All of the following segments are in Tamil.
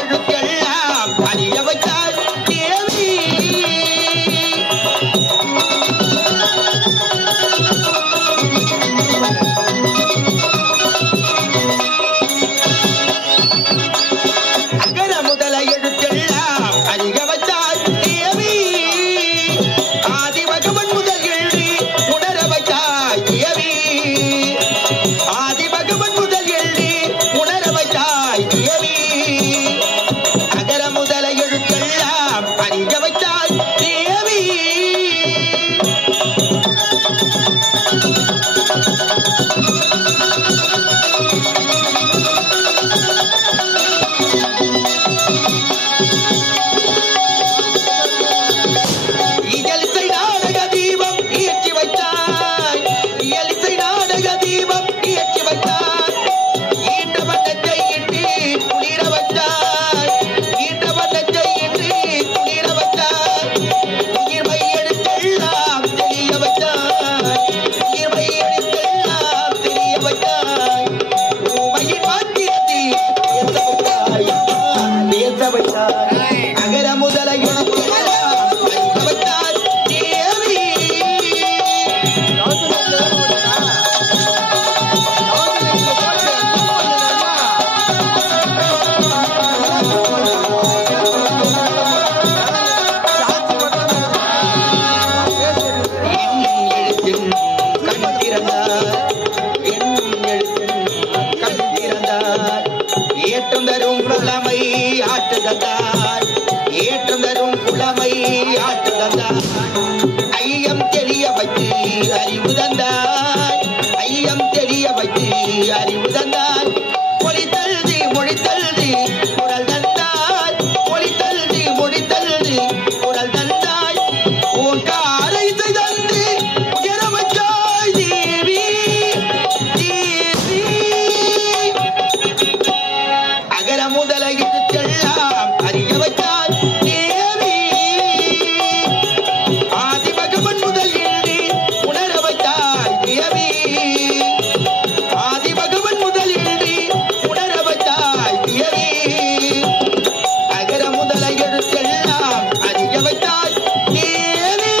எழுத்தெல்லாம் அறிய வைத்தாள் தேவி. அகர முதல எழுத்தெல்லாம் அறிய வைத்தாள் தேவி. ஆதி பகவன் முதல் எழுதி உணர வைத்தாள் தேவி. ஆதி பகவன் முதல் எழுதி உணர வைத்தாள் தேவி. அகர முதல எழுத்தெல்லாம் அறிய வைத்தாள் தேவி. இயலிசை நாடக தீபம் ஏற்றி வைத்தாய். இயலிசை நாடக தீபம் ஏற்றி வைத்தாய். ஈன்ற வண்ணத்தை இன்றி குளிர வைத்தாய். ஈன்ற வண்ணத்தை இன்றி குளிர வைத்தாய். உயிர்மை எடுத்தெல்லாம் தெரிய வைத்தாய். உயிர்மை எடுத்தெல்லாம் தெரிய வைத்தாய். ஊமையின் வாத்தியத்தை பேச வைத்தாய். பேச வைத்தாய். அகர முதல எழுத்தெல்லாம் அறிய வைத்தாய் தேவி. ஏற்றம் தரும் புலமை ஆட்டு தந்தார். ஏற்றம் தரும் புலமை ஆட்டு தந்தார். ஐயம் தெரிய வைத்து அறிவு தந்தார். ஐயம் தெரிய வைத்து அறிவு தந்தார். மொழி தழுதி மொழி தழுதி குரல் தந்தார். மொழி தழுதி மொழி தழுதி குரல் தந்தாய். ஓங்காரை தந்து உயர வைத்தாய் தேவி. தேவி அகர முதல எழுத்தெல்லாம் அறிய வைத்தாள் தேவி. ஆதி பகவன் முதல் எழுதி உணர வைத்தாள் தேவி. ஆதி பகவன் முதல் எழுதி உணர வைத்தாள் தேவி. அகர முதல எழுத்தெல்லாம் அறிய வைத்தாள் தேவி.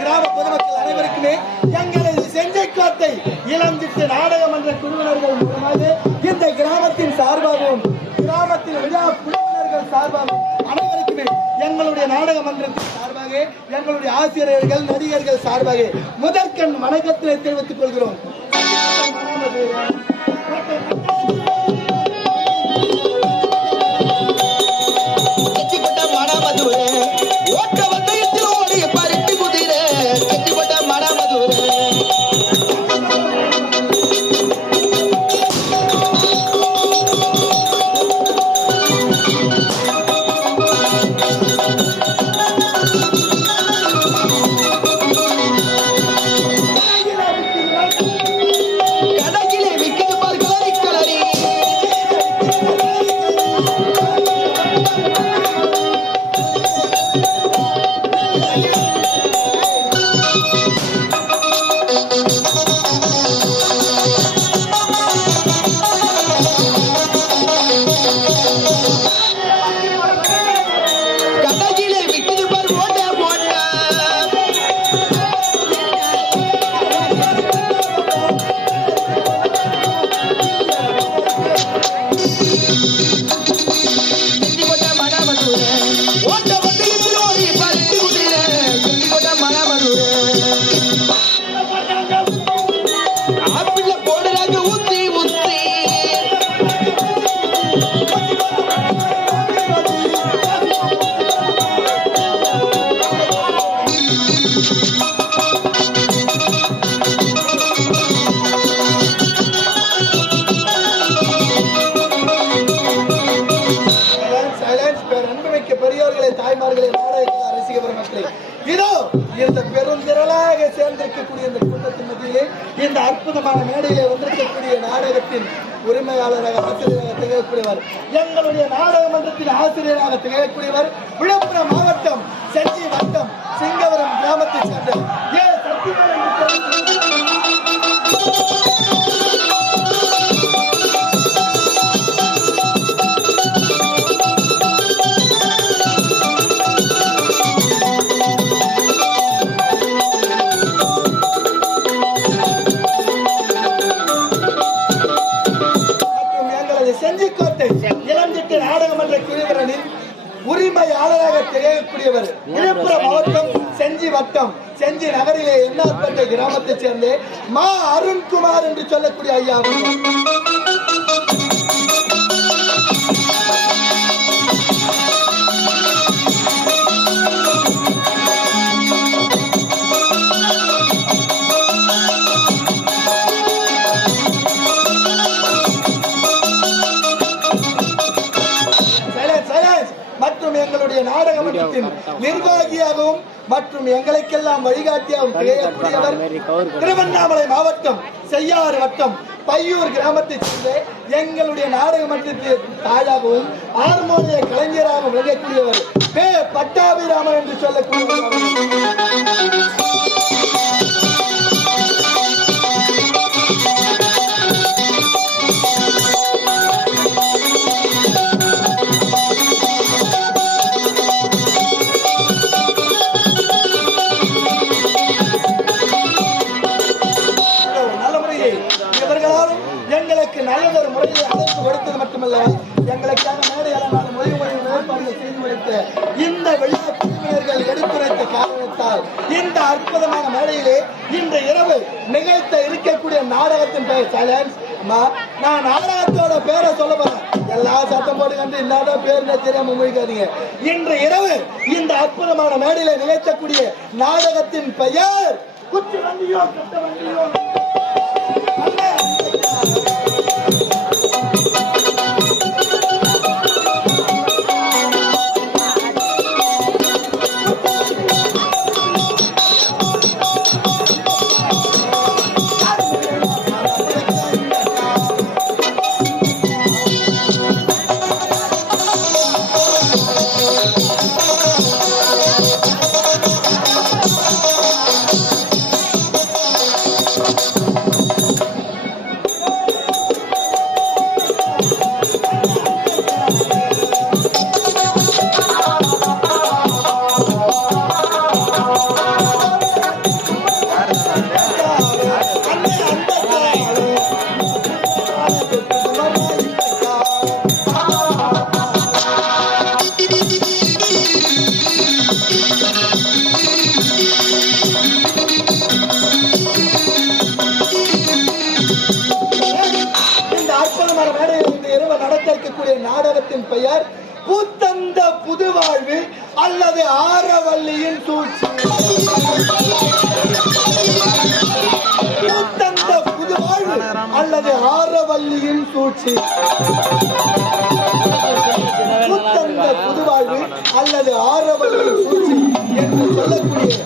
கிராம பொதுமக்கள் அனைவருக்குமே எங்களது செஞ்சைக்காத்தை இளம் திட்ட நாடக மன்ற குழுவினர்கள் மூலமாக இந்த கிராமத்தின் சார்பாகவும் கிராமத்தில் விழா குழுவினர்கள் சார்பாகவும் அனைவருக்குமே எங்களுடைய நாடக மன்றத்தின் சார்பாக எங்களுடைய ஆசிரியர்கள் நடிகர்கள் சார்பாக முதற்கண் வணக்கத்தினை தெரிவித்துக் கொள்கிறோம். கடகிலே விக்கிது பார் கலரி சேர்ந்திருக்கக்கூடிய இந்த கூட்டத்தின் மத்தியிலே இந்த அற்புதமான மேடையிலே வந்திருக்கக்கூடிய நாடகத்தின் உரிமையாளராக ஆசிரியராக திகழக்கூடியவர், எங்களுடைய நாடக மன்றத்தின் ஆசிரியராக திகழக்கூடியவர், விழுப்புரம் மாவட்டம் செஞ்சி வட்டம் சிங்கவரம் கிராமத்தைச் சேர்ந்த செஞ்சிக்கோட்டை இளஞ்சிட்டு நாடகமன்ற குழுவினரின் உரிமையாளராக திகழக்கூடியவர், விழுப்புரம் மாவட்டம் செஞ்சி வட்டம் செஞ்சி நகரிலே எண்ணார்பேட்டை கிராமத்தைச் சேர்ந்த மா அருண்குமார் என்று சொல்லக்கூடிய ஐயா. மற்றும் எங்களுடைய நாடக மன்றத்தின் நிர்வாகியாகவும் மற்றும் எங்களுக்கெல்லாம் வழிகாட்டியாகவும் திகழக்கூடியவர், திருவண்ணாமலை மாவட்டம் செய்யாறு வட்டம் பையூர் கிராமத்தைச் சேர்ந்த எங்களுடைய நாடக மன்றத்தின் தாயாகவும் ஹார்மோனிய கலைஞராகவும் விளங்கக்கூடியவர் பட்டாபிராமன் என்று சொல்லக்கூடியவர். எங்களுக்கு நல்லதொரு முறையை அழைப்பு கொடுத்தது மட்டுமல்ல, எங்களுக்காக மேடையாளர் ஏற்பாடுகள் செய்து வைத்த இந்த விழா குழுவினர்கள் எடுத்துரைத்த காரணத்தால் இந்த அற்புதமான மேடையிலே இன்று இரவு நிகழ்த்த இருக்கக்கூடிய நாடகத்தின் பெயர் சேலஞ்ச். நான் நாடகத்தோட பேரை சொல்ல போறேன், எல்லா சட்டம் போட்டு கண்டு இல்லாத பேர் தெரியாம முடிக்காதீங்க. இன்று இரவு இந்த அற்புதமான மேடையில நிகழ்த்தக்கூடிய நாடகத்தின் பெயர் குச்சி வண்டியோ கட்ட வண்டியோ. நாடகத்தின் பெயர் பூத்தந்த புதுவாழ்வு அல்லது ஆரவல்லியின் சூழ்ச்சி. பூத்தந்த புதுவாழ்வு அல்லது ஆரவல்லியின் சூழ்ச்சி. பூத்தந்த புதுவாழ்வு அல்லது ஆரவல்லியின் சூழ்ச்சி என்று சொல்லக்கூடிய